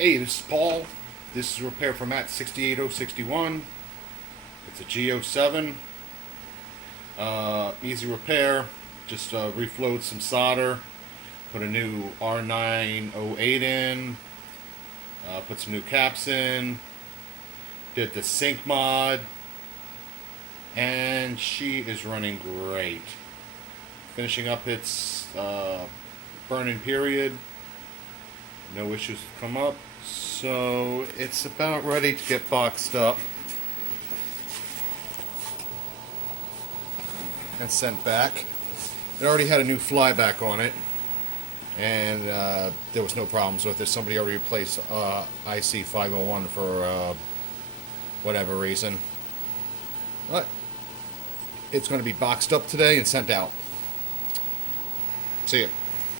Hey, this is Paul. This is repair from at 68061. It's a G07. Easy repair. Just reflowed some solder. Put a new R908 in. Put some new caps in. Did the sync mod. And she is running great. Finishing up its burn-in period. No issues have come up. So it's about ready to get boxed up and sent back. It already had a new flyback on it, and there was no problems with it. Somebody already replaced IC 501 for whatever reason. But it's going to be boxed up today and sent out. See ya.